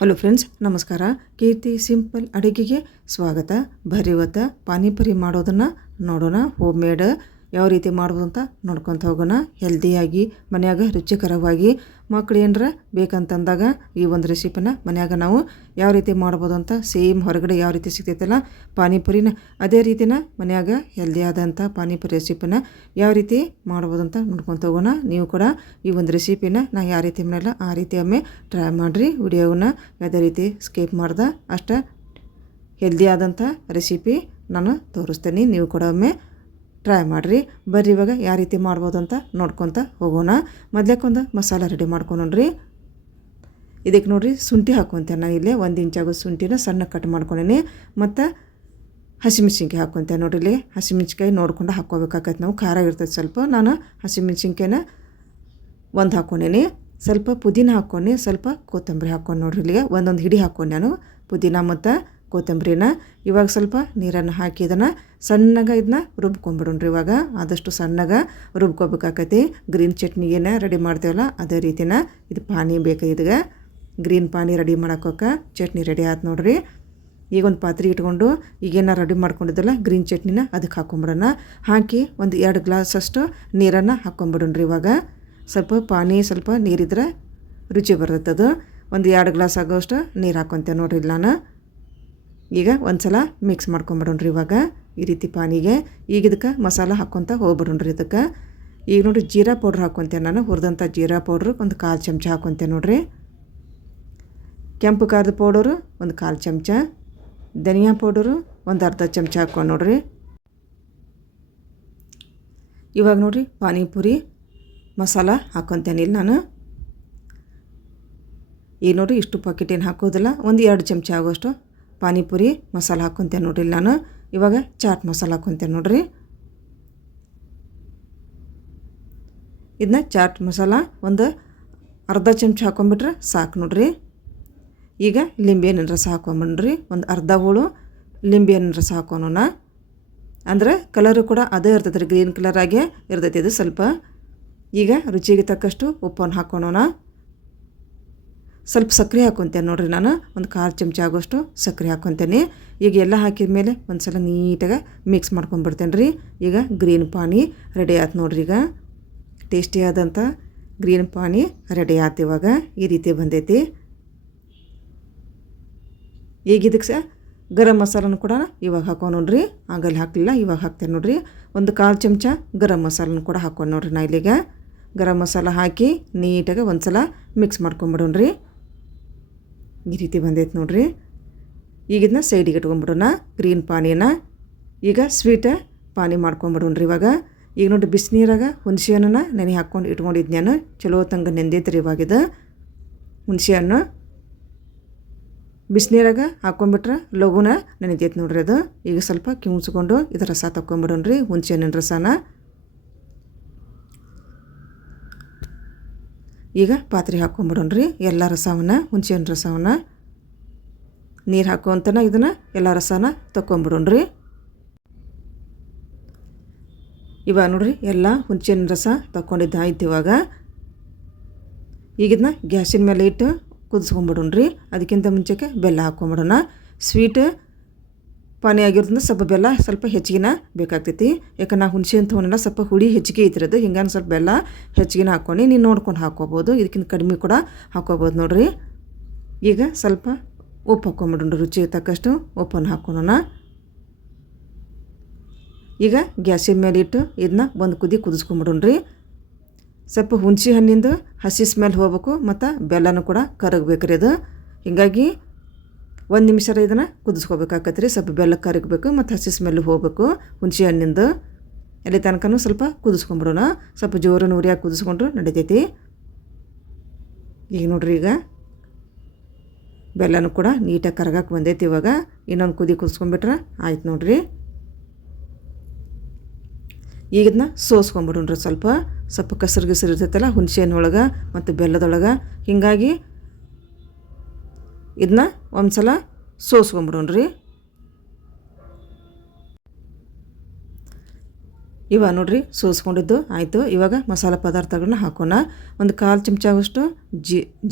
Hello friends, ನಮಸ್ಕಾರ. ಕೀರ್ತಿ simple ಅಡುಗೆಗೆ ಸ್ವಾಗತ. ಬರ್ರಿ ಇವತ್ತು ಪಾನಿಪುರಿ ಮಾಡೋದನ್ನು ನೋಡೋಣ. ಹೋಮ್ ಮೇಡ್ ಯಾವ ರೀತಿ ಮಾಡ್ಬೋದು ಅಂತ ನೋಡ್ಕೊತ ಹೋಗೋಣ. ಹೆಲ್ದಿಯಾಗಿ ಮನ್ಯಾಗ ರುಚಿಕರವಾಗಿ ಮಕ್ಳು ಏನರ ಬೇಕಂತಂದಾಗ ಈ ಒಂದು ರೆಸಿಪಿನ ಮನ್ಯಾಗ ನಾವು ಯಾವ ರೀತಿ ಮಾಡ್ಬೋದು ಅಂತ ಸೇಮ್ ಹೊರಗಡೆ ಯಾವ ರೀತಿ ಸಿಗ್ತೈತಲ್ಲ ಪಾನಿಪುರಿನ ಅದೇ ರೀತಿನ ಮನ್ಯಾಗ ಹೆಲ್ದಿಯಾದಂಥ ಪಾನಿಪುರಿ ರೆಸಿಪಿನ ಯಾವ ರೀತಿ ಮಾಡ್ಬೋದು ಅಂತ ನೋಡ್ಕೊತ ಹೋಗೋಣ. ನೀವು ಕೂಡ ಈ ಒಂದು ರೆಸಿಪಿನ ನಾ ಯಾವ ರೀತಿ ಮಾಡಲ್ಲ ಆ ರೀತಿ ಒಮ್ಮೆ ಟ್ರೈ ಮಾಡಿರಿ. ವಿಡಿಯೋನ ಯಾವುದೇ ರೀತಿ ಸ್ಕಿಪ್ ಮಾಡ್ದೆ ಅಷ್ಟು ಹೆಲ್ದಿಯಾದಂಥ ರೆಸಿಪಿ ನಾನು ತೋರಿಸ್ತೀನಿ. ನೀವು ಕೂಡ ಒಮ್ಮೆ ಟ್ರೈ ಮಾಡಿರಿ. ಬರ್ರಿ ಇವಾಗ ಯಾವ ರೀತಿ ಮಾಡ್ಬೋದು ಅಂತ ನೋಡ್ಕೊತ ಹೋಗೋಣ. ಮೊದಲೇಕೊಂದು ಮಸಾಲೆ ರೆಡಿ ಮಾಡ್ಕೊಳ್ರಿ. ಇದಕ್ಕೆ ನೋಡಿರಿ ಶುಂಠಿ ಹಾಕ್ಕೊತೇನೆ. ನಾನು ಇಲ್ಲೇ 1 ಇಂಚ್ ಆಗೋ ಶುಂಠಿನ ಸಣ್ಣ ಕಟ್ ಮಾಡ್ಕೊಂಡೀನಿ. ಮತ್ತು ಹಸಿಮೆಣ್ಸಿನ್ಕಾಯಿ ಹಾಕ್ಕೊತೇನೆ. ನೋಡಿರಿ ಇಲ್ಲಿ ಹಸಿಮೆಣ್ಸಿನ್ಕಾಯಿ ನೋಡ್ಕೊಂಡು ಹಾಕ್ಕೋಬೇಕಾಗತ್ತೆ. ನಾವು ಖಾರ ಇರ್ತದೆ ಸ್ವಲ್ಪ. ನಾನು ಹಸಿಮೆಣ್ಸಿನ್ಕಾಯಿನ 1 ಹಾಕ್ಕೊಂಡೀನಿ. ಸ್ವಲ್ಪ ಪುದೀನ ಹಾಕ್ಕೊಂಡು ಸ್ವಲ್ಪ ಕೊತ್ತಂಬರಿ ಹಾಕ್ಕೊಂಡು ನೋಡಿರಿ ಇಲ್ಲಿಗೆ ಒಂದೊಂದು ಹಿಡಿ ಹಾಕ್ಕೊಂಡು ನಾನು ಪುದೀನ ಮತ್ತು ಕೊತ್ತಂಬರಿನ ಇವಾಗ ಸ್ವಲ್ಪ ನೀರನ್ನು ಹಾಕಿ ಇದನ್ನು ಸಣ್ಣಗೆ ಇದನ್ನ ರುಬ್ಕೊಂಡ್ಬಿಡೋಣ್ರಿ. ಇವಾಗ ಆದಷ್ಟು ಸಣ್ಣಗೆ ರುಬ್ಕೋಬೇಕಾಕೈತಿ. ಗ್ರೀನ್ ಚಟ್ನಿಗೇನ ರೆಡಿ ಮಾಡ್ತೇವಲ್ಲ ಅದೇ ರೀತಿನ ಇದು ಪಾನಿ ಬೇಕು. ಇದಕ್ಕೆ ಗ್ರೀನ್ ಪಾನಿ ರೆಡಿ ಮಾಡೋಕೆ ಚಟ್ನಿ ರೆಡಿ ಆಯ್ತು ನೋಡಿರಿ. ಈಗ ಒಂದು ಪಾತ್ರೆ ಇಟ್ಕೊಂಡು ಈಗೇನ ರೆಡಿ ಮಾಡ್ಕೊಂಡಿದ್ದಲ್ಲ ಗ್ರೀನ್ ಚಟ್ನಿನ ಅದಕ್ಕೆ ಹಾಕ್ಕೊಂಬಿಡೋಣ. ಹಾಕಿ ಒಂದು 2 ಗ್ಲಾಸಷ್ಟು ನೀರನ್ನು ಹಾಕ್ಕೊಂಬಿಡೋಣ್ರಿ. ಇವಾಗ ಸ್ವಲ್ಪ ಪಾನಿ ಸ್ವಲ್ಪ ನೀರಿದ್ರೆ ರುಚಿ ಬರ್ತದೆ. ಒಂದು 2 ಗ್ಲಾಸ್ ಆಗೋಷ್ಟು ನೀರು ಹಾಕ್ಕೊತೇನೆ ನೋಡಿರಿ. ಇಲ್ಲ ನಾನು ಈಗ ಒಂದು ಸಲ ಮಿಕ್ಸ್ ಮಾಡ್ಕೊಂಬಿಡೋಣ್ರಿ. ಇವಾಗ ಈ ರೀತಿ ಪಾನಿಗೆ ಈಗ ಇದಕ್ಕೆ ಮಸಾಲ ಹಾಕ್ಕೊತ ಹೋಗ್ಬಿಡೋಣ್ರಿ. ಇದಕ್ಕೆ ಈಗ ನೋಡಿರಿ ಜೀರಾ ಪೌಡ್ರ್ ಹಾಕ್ಕೊತೇನೆ. ನಾನು ಹುರಿದಂಥ ಜೀರಾ ಪೌಡ್ರು ಒಂದು 1/4 ಚಮಚ ಹಾಕ್ಕೊತೇನೆ ನೋಡಿರಿ. ಕೆಂಪು ಖಾರದ ಪೌಡರು ಒಂದು 1/4 ಚಮಚ, ಧನಿಯಾ ಪೌಡರು ಒಂದು ಅರ್ಧ ಚಮಚ ಹಾಕ್ಕೊಂಡು ನೋಡಿರಿ. ಇವಾಗ ನೋಡಿರಿ ಪಾನಿಪುರಿ ಮಸಾಲ ಹಾಕ್ಕೊತೇನೆ. ಇಲ್ಲಿ ನಾನು ಈಗ ನೋಡಿರಿ ಇಷ್ಟು ಪಾಕೆಟ್ ಏನು ಹಾಕೋದಿಲ್ಲ, ಒಂದು 2 ಚಮಚ ಆಗೋಷ್ಟು ಪಾನಿಪುರಿ ಮಸಾಲ ಹಾಕ್ಕೊತೇನೆ ನೋಡಿರಿ. ನಾನು ಇವಾಗ ಚಾಟ್ ಮಸಾಲ ಹಾಕ್ಕೊತೇನೆ ನೋಡಿರಿ. ಇದನ್ನ ಚಾಟ್ ಮಸಾಲ ಒಂದು ಅರ್ಧ ಚಮಚ ಹಾಕ್ಕೊಂಬಿಟ್ರೆ ಸಾಕು ನೋಡಿರಿ. ಈಗ ಲಿಂಬೆಹಣ್ಣಿನ ರಸ ಹಾಕ್ಕೊಂಬಿಡ್ರಿ. ಒಂದು ಅರ್ಧ ಹೋಳು ಲಿಂಬೆಹಣ್ಣಿನ ರಸ ಹಾಕೋಣ. ಅಂದರೆ ಕಲರು ಕೂಡ ಅದೇ ಇರ್ತೈತೆ ರೀ, ಗ್ರೀನ್ ಕಲರಾಗೆ ಇರ್ತೈತಿ ಇದು ಸ್ವಲ್ಪ. ಈಗ ರುಚಿಗೆ ತಕ್ಕಷ್ಟು ಉಪ್ಪನ್ನು ಹಾಕ್ಕೊಳ್ಳೋಣ. ಸ್ವಲ್ಪ ಸಕ್ಕರೆ ಹಾಕ್ಕೊತೇನೆ ನೋಡಿರಿ. ನಾನು ಒಂದು 1/4 ಚಮಚ ಆಗೋಷ್ಟು ಸಕ್ಕರೆ ಹಾಕ್ಕೊತೇನೆ. ಈಗ ಎಲ್ಲ ಹಾಕಿದ ಮೇಲೆ ಒಂದು ಸಲ ನೀಟಾಗಿ ಮಿಕ್ಸ್ ಮಾಡ್ಕೊಂಡ್ಬಿಡ್ತೇನೆ ರೀ. ಈಗ ಗ್ರೀನ್ ಪಾನಿ ರೆಡಿ ಆಯ್ತು ನೋಡಿರಿ. ಈಗ ಟೇಸ್ಟಿಯಾದಂಥ ಗ್ರೀನ್ ಪಾನಿ ರೆಡಿ ಆಯ್ತು. ಇವಾಗ ಈ ರೀತಿ ಬಂದೈತಿ. ಈಗ ಇದಕ್ಕೆ ಗರಂ ಮಸಾಲನೂ ಕೂಡ ಇವಾಗ ಹಾಕೋ ನೋಡ್ರಿ. ಆಗಲ್ಲಿ ಹಾಕಲಿಲ್ಲ, ಇವಾಗ ಹಾಕ್ತೇನೆ ನೋಡಿರಿ. ಒಂದು 1/4 ಚಮಚ ಗರಂ ಮಸಾಲನೂ ಕೂಡ ಹಾಕ್ಕೊಂಡು ನೋಡಿರಿ. ನಾ ಇಲ್ಲಿಗೆ ಗರಂ ಮಸಾಲ ಹಾಕಿ ನೀಟಾಗಿ ಒಂದು ಸಲ ಮಿಕ್ಸ್ ಮಾಡ್ಕೊಂಬಿಡೋಣ್ರಿ. ಈ ರೀತಿ ಬಂದೈತೆ ನೋಡಿರಿ. ಈಗ ಇದನ್ನ ಸೈಡಿಗೆ ಇಟ್ಕೊಂಬಿಡೋಣ ಗ್ರೀನ್ ಪಾನಿನ. ಈಗ ಸ್ವೀಟ್ ಪಾನಿ ಮಾಡ್ಕೊಂಬಿಡೋಣ್ರಿ. ಇವಾಗ ಈಗ ನೋಡಿ ಬಿಸಿನೀರಾಗ ಹುಣಸೆ ಹಣ್ಣನ್ನ ನೆನೆ ಹಾಕ್ಕೊಂಡು ಇಟ್ಕೊಂಡಿದ್ದು ನಾನು ಚಲೋ ತಂಗ ನೆಂದೈತೆ ರೀ. ಇವಾಗಿದ ಹುಣಸೆ ಹಣ್ಣು ಬಿಸಿನೀರಾಗ ಹಾಕ್ಕೊಂಬಿಟ್ರೆ ಲಘುನ ನೆನೆದೈತೆ ನೋಡ್ರಿ ಅದು. ಈಗ ಸ್ವಲ್ಪ ಕಿಮ್ಸ್ಕೊಂಡು ಇದರ ರಸ ತಗೊಂಬಿಡೋಣ್ರಿ, ಹುಣಸೆ ಹಣ್ಣಿನ ರಸನ. ಈಗ ಪಾತ್ರೆ ಹಾಕ್ಕೊಂಬಿಡೋಣ್ರಿ ಎಲ್ಲ ರಸವನ್ನು, ಹುಣಸೆ ಹಣ್ಣು ರಸವನ್ನು ನೀರು ಹಾಕೋಂತನ ಇದನ್ನು ಎಲ್ಲ ರಸನ ತಗೊಂಬಿಡೋಣ್ರಿ. ಇವಾಗ ನೋಡಿರಿ ಎಲ್ಲ ಹುಣಸೆ ಹಣ್ಣಿನ ರಸ ತಗೊಂಡಿದ್ದಾಯ್ತು. ಇವಾಗ ಈಗ ಇದನ್ನ ಗ್ಯಾಸಿನ ಮೇಲೆ ಇಟ್ಟು ಕುದಿಸ್ಕೊಂಬಿಡೋಣ್ರಿ. ಅದಕ್ಕಿಂತ ಮುಂಚೆಗೆ ಬೆಲ್ಲ ಹಾಕ್ಕೊಂಬಿಡೋಣ. ಸ್ವೀಟ್ ಪಾನಿ ಆಗಿರೋದ್ರಿಂದ ಸ್ವಲ್ಪ ಬೆಲ್ಲ ಸ್ವಲ್ಪ ಹೆಚ್ಚಿಗೆ ಬೇಕಾಗ್ತೈತಿ. ಯಾಕಂದ್ರೆ ನಾ ಹುಣಸೆ ಹಣ್ಣು ತೊಗೊಂಡಿಲ್ಲ, ಸ್ವಲ್ಪ ಹುಳಿ ಹೆಚ್ಚಿಗೆ ಐತಿರೋದು. ಹಿಂಗಾಗಿ ಸ್ವಲ್ಪ ಬೆಲ್ಲ ಹೆಚ್ಚಿಗೆ ಹಾಕ್ಕೊಂಡು ನೀವು ನೋಡ್ಕೊಂಡು ಹಾಕ್ಕೋಬೋದು. ಇದಕ್ಕಿಂತ ಕಡಿಮೆ ಕೂಡ ಹಾಕ್ಕೋಬೋದು ನೋಡಿರಿ. ಈಗ ಸ್ವಲ್ಪ ಉಪ್ಪು ಹಾಕ್ಕೊಂಬಿಡೋಣ್ರಿ, ರುಚಿಗೆ ತಕ್ಕಷ್ಟು ಉಪ್ಪನ್ನು ಹಾಕ್ಕೊಳ್ಳೋಣ. ಈಗ ಗ್ಯಾಸಿನ ಮೇಲೆ ಇಟ್ಟು ಇದನ್ನ ಒಂದು ಕುದಿಸ್ಕೊಂಬಿಡೋಣ್ರಿ. ಸ್ವಲ್ಪ ಹುಣಸೆ ಹಣ್ಣಿಂದು ಹಸಿ ಸ್ಮೆಲ್ ಹೋಗ್ಬೇಕು ಮತ್ತು ಬೆಲ್ಲನೂ ಕೂಡ ಕರಗಬೇಕ್ರಿ ಅದು. ಹೀಗಾಗಿ 1 ನಿಮಿಷ ಇದನ್ನು ಕುದಿಸ್ಕೋಬೇಕಾಗತ್ತೆ ರೀ. ಸ್ವಲ್ಪ ಬೆಲ್ಲ ಕರಗಬೇಕು ಮತ್ತು ಹಸಿ ಸ್ಮೆಲ್ಲು ಹೋಗಬೇಕು ಹುಣಸೆ ಹಣ್ಣಿಂದು. ಅಲ್ಲಿ ತನಕನೂ ಸ್ವಲ್ಪ ಕುದಿಸ್ಕೊಂಬಿಡೋಣ. ಸ್ವಲ್ಪ ಜೋರು ಉರಿಯಾಗಿ ಕುದಿಸ್ಕೊಂಡ್ರು ನಡಿತೈತಿ. ಈಗ ನೋಡ್ರಿ ಈಗ ಬೆಲ್ಲನೂ ಕೂಡ ನೀಟಾಗಿ ಕರಗಕ್ಕೆ ಬಂದೈತಿ. ಇವಾಗ ಇನ್ನೊಂದು ಕುದಿಸ್ಕೊಂಡ್ಬಿಟ್ರೆ ಆಯ್ತು ನೋಡ್ರಿ. ಈಗ ಇದನ್ನ ಸೋಸ್ಕೊಂಬಿಡೋಣ್ರಿ. ಸ್ವಲ್ಪ ಕಸರು ಗಿಸರು ಇರ್ತೈತಲ್ಲ ಹುಣಸೆ ಹಣ್ಣೊಳಗೆ ಮತ್ತು ಬೆಲ್ಲದೊಳಗೆ, ಹೀಗಾಗಿ ಇದನ್ನ ಒಂದು ಸಲ ಸೋಸ್ಕೊಂಬಿಡೋಣ್ರಿ. ಇವಾಗ ನೋಡಿರಿ ಸೋಸ್ಕೊಂಡಿದ್ದು ಆಯಿತು. ಇವಾಗ ಮಸಾಲೆ ಪದಾರ್ಥಗಳನ್ನ ಹಾಕೋಣ. ಒಂದು 1/4 ಚಮಚ ಆಗೋಷ್ಟು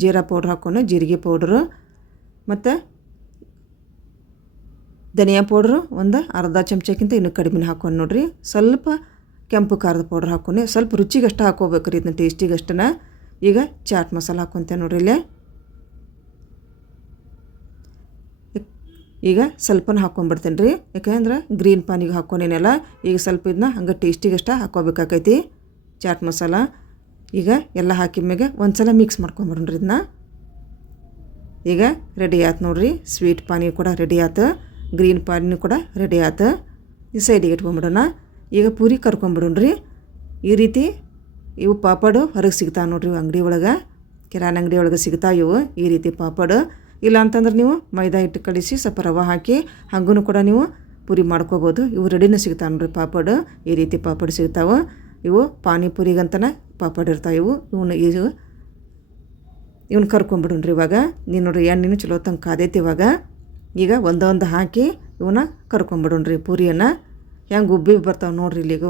ಜೀರಾ ಪೌಡ್ರ್ ಹಾಕೋಣ, ಜೀರಿಗೆ ಪೌಡ್ರು. ಮತ್ತು ಧನಿಯಾ ಪೌಡ್ರು ಒಂದು ಅರ್ಧ ಚಮಚಕ್ಕಿಂತ ಇನ್ನೂ ಕಡಿಮೆ ಹಾಕೊಂಡು ನೋಡಿರಿ. ಸ್ವಲ್ಪ ಕೆಂಪು ಖಾರದ ಪೌಡ್ರ್ ಹಾಕ್ಕೊಂಡು ಸ್ವಲ್ಪ ರುಚಿಗಷ್ಟು ಹಾಕ್ಕೋಬೇಕು ರೀ, ಇದನ್ನ ಟೇಸ್ಟಿಗಷ್ಟನ. ಈಗ ಚಾಟ್ ಮಸಾಲ ಹಾಕ್ಕೊತೇನೆ ನೋಡ್ರಿ ಇಲ್ಲೇ. ಈಗ ಸ್ವಲ್ಪನ ಹಾಕ್ಕೊಂಡ್ಬಿಡ್ತೇನೆ ರೀ, ಯಾಕೆಂದ್ರೆ ಗ್ರೀನ್ ಪಾನಿಗೆ ಹಾಕ್ಕೊಂಡೇನಲ್ಲ. ಈಗ ಸ್ವಲ್ಪ ಇದನ್ನ ಹಂಗೆ ಟೇಸ್ಟಿಗಷ್ಟ ಹಾಕ್ಕೋಬೇಕಾಕೈತಿ ಚಾಟ್ ಮಸಾಲ. ಈಗ ಎಲ್ಲ ಹಾಕಿದ ಮ್ಯಾಗೆ ಒಂದು ಸಲ ಮಿಕ್ಸ್ ಮಾಡ್ಕೊಂಬಿಡ್ರಿ ಇದನ್ನ. ಈಗ ರೆಡಿ ಆಯ್ತು ನೋಡಿರಿ, ಸ್ವೀಟ್ ಪಾನಿ ಕೂಡ ರೆಡಿ ಆಯ್ತು, ಗ್ರೀನ್ ಪಾನಿನೂ ಕೂಡ ರೆಡಿ ಆಯ್ತು. ಈ ಸೈಡಿಗೆ ಇಟ್ಕೊಂಬಿಡೋಣ. ಈಗ ಪೂರಿ ಕರ್ಕೊಂಬಿಡೋಣ್ರಿ. ಈ ರೀತಿ ಇವು ಪಾಪಡು ಹೊರಗೆ ಸಿಗ್ತಾವೆ ನೋಡ್ರಿ, ಅಂಗಡಿ ಒಳಗೆ, ಕಿರಾಣಿ ಅಂಗಡಿ ಒಳಗೆ ಸಿಗ್ತಾವೆ ಇವು ಈ ರೀತಿ ಪಾಪಡು. ಇಲ್ಲ ಅಂತಂದ್ರೆ ನೀವು ಮೈದಾ ಹಿಟ್ಟು ಕಳಿಸಿ ಸ್ವಲ್ಪ ರವೆ ಹಾಕಿ ಹಂಗೂ ಕೂಡ ನೀವು ಪೂರಿ ಮಾಡ್ಕೋಬೋದು. ಇವು ರೆಡಿನೂ ಸಿಗ್ತಾವೆ ನೋಡ್ರಿ ಪಾಪಡು, ಈ ರೀತಿ ಪಾಪಡು ಸಿಗ್ತಾವೆ. ಇವು ಪಾನಿಪುರಿಗಂತನೇ ಪಾಪಡ್ ಇರ್ತಾವೆ ಇವು. ಇವನ್ನ ಕರ್ಕೊಂಬಿಡ್ರಿ. ಇವಾಗ ನೀನು ನೋಡ್ರಿ ಎಣ್ಣೆನೂ ಚಲೋ ತಂಗೆ ಕಾದೈತಿ. ಇವಾಗ ಈಗ ಒಂದೊಂದು ಹಾಕಿ ಇವನ್ನ ಕರ್ಕೊಂಬಿಡ್ರಿ ಪೂರಿಯನ್ನು. ಹೆಂಗೆ ಉಬ್ಬಿ ಬರ್ತಾವೆ ನೋಡ್ರಿ ಇಲ್ಲಿಗ.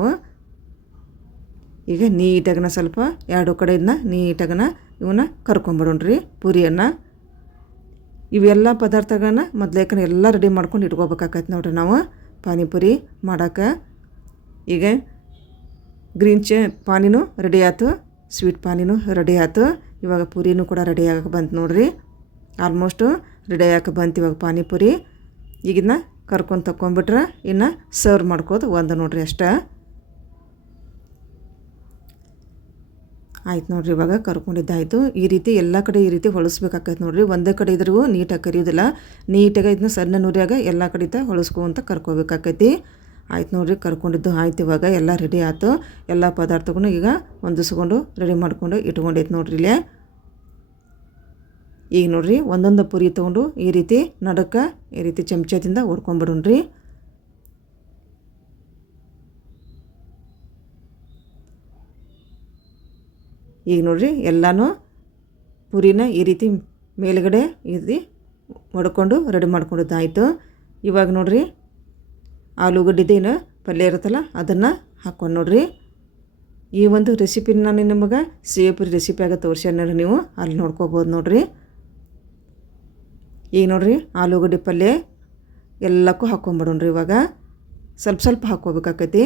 ಈಗ ನೀಟಾಗನ ಸ್ವಲ್ಪ ಎರಡು ಕಡೆಯಿಂದ ನೀಟಾಗನ ಇವನ್ನ ಕರ್ಕೊಂಬಿಡ್ರಿ ಪೂರಿಯನ್ನು. ಇವೆಲ್ಲ ಪದಾರ್ಥಗಳನ್ನ ಮೊದಲೇಕನ ಎಲ್ಲ ರೆಡಿ ಮಾಡ್ಕೊಂಡು ಇಟ್ಕೋಬೇಕಾಗತ್ತೆ ನೋಡ್ರಿ ನಾವು ಪಾನಿಪುರಿ ಮಾಡೋಕೆ. ಈಗ ಗ್ರೀನ್ ಪಾನಿನೂ ರೆಡಿ ಆಯ್ತು, ಸ್ವೀಟ್ ಪಾನಿನೂ ರೆಡಿ ಆಯ್ತು. ಇವಾಗ ಪೂರಿನೂ ಕೂಡ ರೆಡಿ ಆಗಕ್ಕೆ ಬಂತು ನೋಡ್ರಿ. ಆಲ್ಮೋಸ್ಟು ರೆಡಿ ಆಗಕ್ಕೆ ಬಂತು ಇವಾಗ ಪಾನಿಪುರಿ. ಈಗಿನ್ನ ಕರ್ಕೊಂಡು ತಗೊಂಬಿಟ್ರೆ ಇನ್ನು ಸರ್ವ್ ಮಾಡ್ಕೋದು ಒಂದು ನೋಡ್ರಿ ಅಷ್ಟೇ. ಆಯ್ತು ನೋಡ್ರಿ, ಇವಾಗ ಕರ್ಕೊಂಡಿದ್ದಾಯಿತು. ಈ ರೀತಿ ಎಲ್ಲ ಕಡೆ ಈ ರೀತಿ ಹೊಳಿಸ್ಬೇಕಾಕೈತೆ ನೋಡ್ರಿ. ಒಂದೇ ಕಡೆ ಇದ್ರೂ ನೀಟಾಗಿ ಕರಿಯೋದಿಲ್ಲ, ನೀಟಾಗಿ ಇದನ್ನ ಸಣ್ಣ ನುರಿಯಾಗ ಎಲ್ಲ ಕಡೆ ಹೊಳಿಸ್ಕೊಂತ ಕರ್ಕೋಬೇಕಾಕೈತಿ. ಆಯ್ತು ನೋಡ್ರಿ, ಕರ್ಕೊಂಡಿದ್ದು ಆಯ್ತು. ಇವಾಗ ಎಲ್ಲ ರೆಡಿ ಆಯ್ತು. ಎಲ್ಲ ಪದಾರ್ಥಗೂ ಈಗ ಹೊಂದಿಸ್ಕೊಂಡು ರೆಡಿ ಮಾಡ್ಕೊಂಡು ಇಟ್ಕೊಂಡೈತೆ ನೋಡ್ರಿ ಇಲ್ಲೇ. ಈಗ ನೋಡ್ರಿ ಒಂದೊಂದು ಪುರಿ ತೊಗೊಂಡು ಈ ರೀತಿ ನಡಕ್ಕೆ ಈ ರೀತಿ ಚಮಚದಿಂದ ಹೊಡ್ಕೊಂಬಿಡ್ರಿ. ಈಗ ನೋಡ್ರಿ ಎಲ್ಲನೂ ಪುರಿನ ಈ ರೀತಿ ಮೇಲ್ಗಡೆ ಈ ರೀತಿ ಹೊಡ್ಕೊಂಡು ರೆಡಿ ಮಾಡ್ಕೊಂಡಿದ್ದಾಯಿತು. ಇವಾಗ ನೋಡ್ರಿ ಆಲೂಗಡ್ಡೆದೇನು ಪಲ್ಯ ಇರುತ್ತಲ್ಲ ಅದನ್ನು ಹಾಕ್ಕೊಂಡು ನೋಡ್ರಿ. ಈ ಒಂದು ರೆಸಿಪಿನ ನಾನು ನಿಮಗೆ ಸೇಪುರಿ ರೆಸಿಪಿಯಾಗ ತೋರಿಸ್ಯಾರ, ನೀವು ಅಲ್ಲಿ ನೋಡ್ಕೋಬೋದು ನೋಡ್ರಿ. ಈಗ ನೋಡ್ರಿ ಆಲೂಗಡ್ಡೆ ಪಲ್ಯ ಎಲ್ಲಕ್ಕೂ ಹಾಕ್ಕೊಂಬಿಡೋಣ್ರಿ. ಇವಾಗ ಸ್ವಲ್ಪ ಸ್ವಲ್ಪ ಹಾಕ್ಕೋಬೇಕಾಕೈತಿ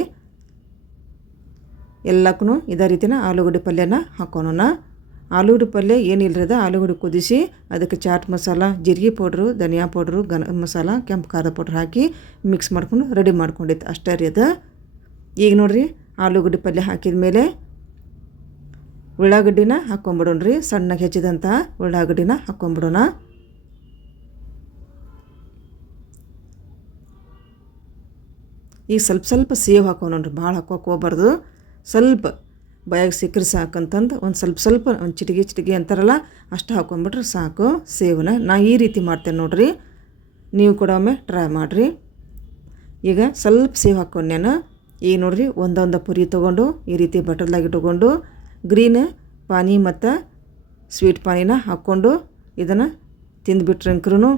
ಎಲ್ಲಕ್ಕೂ. ಇದೇ ರೀತಿನ ಆಲೂಗಡ್ಡೆ ಪಲ್ಯನ ಹಾಕ್ಕೊಳೋಣ. ಆಲೂಗಡ್ಡೆ ಪಲ್ಯ ಏನಿಲ್ಲರದ ಆಲೂಗಡ್ಡೆ ಕುದಿಸಿ ಅದಕ್ಕೆ ಚಾಟ್ ಮಸಾಲ, ಜೀರಿಗೆ ಪೌಡ್ರು, ಧನಿಯಾ ಪೌಡ್ರು, ಗರಂ ಮಸಾಲ, ಕೆಂಪು ಖಾರದ ಪೌಡ್ರ್ ಹಾಕಿ ಮಿಕ್ಸ್ ಮಾಡ್ಕೊಂಡು ರೆಡಿ ಮಾಡ್ಕೊಂಡಿತ್ತು ಅಷ್ಟೇ ರೀ ಅದು. ಈಗ ನೋಡ್ರಿ ಆಲೂಗಡ್ಡೆ ಪಲ್ಯ ಹಾಕಿದ ಮೇಲೆ ಉಳ್ಳಾಗಡ್ಡಿನ ಹಾಕ್ಕೊಂಬಿಡೋಣ್ರಿ. ಸಣ್ಣಗೆ ಹೆಚ್ಚಿದಂಥ ಉಳ್ಳಾಗಡ್ಡಿನ ಹಾಕ್ಕೊಂಬಿಡೋಣ. ಈಗ ಸ್ವಲ್ಪ ಸ್ವಲ್ಪ ಸೇವ್ ಹಾಕೋಣ್ರಿ, ಭಾಳ ಹಾಕೋಕೆ ಹೋಗ್ಬಾರ್ದು. ಸ್ವಲ್ಪ ಬಾಯಾಗ ಸಿಕ್ಕರೆ ಸಾಕಂತಂದು ಒಂದು ಸ್ವಲ್ಪ ಒಂದು ಚಿಟಿಗೆ ಅಂತಾರಲ್ಲ ಅಷ್ಟು ಹಾಕ್ಕೊಂಬಿಟ್ರೆ ಸಾಕು ಸೇವನ್ನ. ನಾ ಈ ರೀತಿ ಮಾಡ್ತೇನೆ ನೋಡ್ರಿ, ನೀವು ಕೂಡ ಒಮ್ಮೆ ಟ್ರೈ ಮಾಡಿರಿ. ಈಗ ಸ್ವಲ್ಪ ಸೇವ್ ಹಾಕ್ಕೊಂಡು ನಾನು ಈಗ ನೋಡ್ರಿ ಒಂದೊಂದು ಪುರಿ ತೊಗೊಂಡು ಈ ರೀತಿ ಬಟರ್ದಾಗಿ ಇಟ್ಕೊಂಡು ಗ್ರೀನ್ ಪಾನಿ ಮತ್ತು ಸ್ವೀಟ್ ಪಾನಿನ ಹಾಕ್ಕೊಂಡು ಇದನ್ನು ತಿಂದುಬಿಟ್ರಂಕ್ರೂ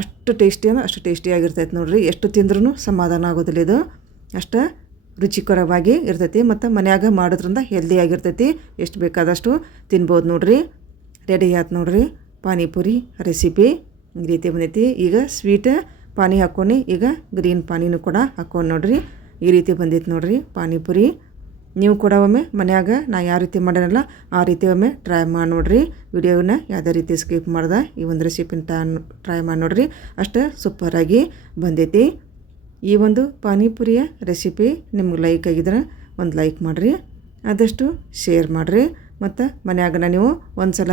ಅಷ್ಟು ಟೇಸ್ಟಿ ಅಂದ್ರೆ ಅಷ್ಟು ಟೇಸ್ಟಿಯಾಗಿರ್ತೈತೆ ನೋಡ್ರಿ. ಎಷ್ಟು ತಿಂದ್ರೂ ಸಮಾಧಾನ ಆಗೋದಿಲ್ಲ, ಇದು ಅಷ್ಟು ರುಚಿಕರವಾಗಿ ಇರ್ತೈತಿ. ಮತ್ತು ಮನ್ಯಾಗ ಮಾಡೋದ್ರಿಂದ ಹೆಲ್ದಿಯಾಗಿರ್ತೈತಿ, ಎಷ್ಟು ಬೇಕಾದಷ್ಟು ತಿನ್ಬೋದು ನೋಡ್ರಿ. ರೆಡಿ ಆಯ್ತು ನೋಡ್ರಿ ಪಾನಿಪುರಿ ರೆಸಿಪಿ ಈ ರೀತಿ ಬಂದೈತಿ. ಈಗ ಸ್ವೀಟ್ ಪಾನಿ ಹಾಕ್ಕೊಂಡು ಈಗ ಗ್ರೀನ್ ಪಾನಿನೂ ಕೂಡ ಹಾಕ್ಕೊಂಡು ನೋಡ್ರಿ ಈ ರೀತಿ ಬಂದೈತಿ ನೋಡ್ರಿ ಪಾನಿಪುರಿ. ನೀವು ಕೂಡ ಒಮ್ಮೆ ಮನ್ಯಾಗ ನಾ ಯಾವ ರೀತಿ ಮಾಡೋಣಲ್ಲ ಆ ರೀತಿ ಒಮ್ಮೆ ಟ್ರೈ ಮಾಡಿ ನೋಡ್ರಿ. ವಿಡಿಯೋನ ಯಾವುದೇ ರೀತಿ ಸ್ಕಿಪ್ ಮಾಡ್ದೆ ಈ ಒಂದು ರೆಸಿಪಿನ ಟ್ರೈ ಮಾಡಿ ನೋಡ್ರಿ, ಅಷ್ಟು ಸೂಪರಾಗಿ ಬಂದೈತಿ. ಈ ಒಂದು ಪಾನಿಪುರಿಯ ರೆಸಿಪಿ ನಿಮ್ಗೆ ಲೈಕ್ ಆಗಿದ್ರೆ ಒಂದು ಲೈಕ್ ಮಾಡಿರಿ, ಆದಷ್ಟು ಶೇರ್ ಮಾಡಿರಿ. ಮತ್ತು ಮನ್ಯಾಗ ನೀವು ಒಂದು ಸಲ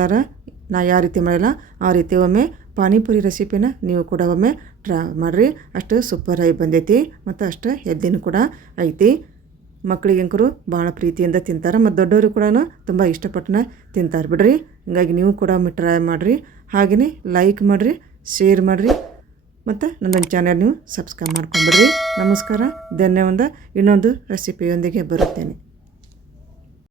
ನಾ ಯಾವ ರೀತಿ ಮಾಡಿಲ್ಲ ಆ ರೀತಿ ಒಮ್ಮೆ ಪಾನಿಪುರಿ ರೆಸಿಪಿನ ನೀವು ಕೂಡ ಒಮ್ಮೆ ಟ್ರೈ ಮಾಡಿರಿ. ಅಷ್ಟು ಸೂಪರಾಗಿ ಬಂದೈತಿ ಮತ್ತು ಅಷ್ಟು ಹೆಲ್ದಿನೂ ಕೂಡ ಐತಿ. ಮಕ್ಕಳಿಗಂಕರು ಭಾಳ ಪ್ರೀತಿಯಿಂದ ತಿಂತಾರೆ ಮತ್ತು ದೊಡ್ಡವರು ಕೂಡ ತುಂಬ ಇಷ್ಟಪಟ್ಟನ ತಿಂತಾರೆ ಬಿಡ್ರಿ. ಹೀಗಾಗಿ ನೀವು ಕೂಡ ಒಮ್ಮೆ ಟ್ರೈ ಮಾಡಿರಿ, ಹಾಗೆಯೇ ಲೈಕ್ ಮಾಡಿರಿ, ಶೇರ್ ಮಾಡಿರಿ ಮತ್ತು ನನ್ನ ಚಾನಲ್ ನೀವು ಸಬ್ಸ್ಕ್ರೈಬ್ ಮಾಡ್ಕೊಂಬಿಡ್ರಿ. ನಮಸ್ಕಾರ, ಧನ್ಯವಾದ. ಇನ್ನೊಂದು ರೆಸಿಪಿಯೊಂದಿಗೆ ಬರುತ್ತೇನೆ.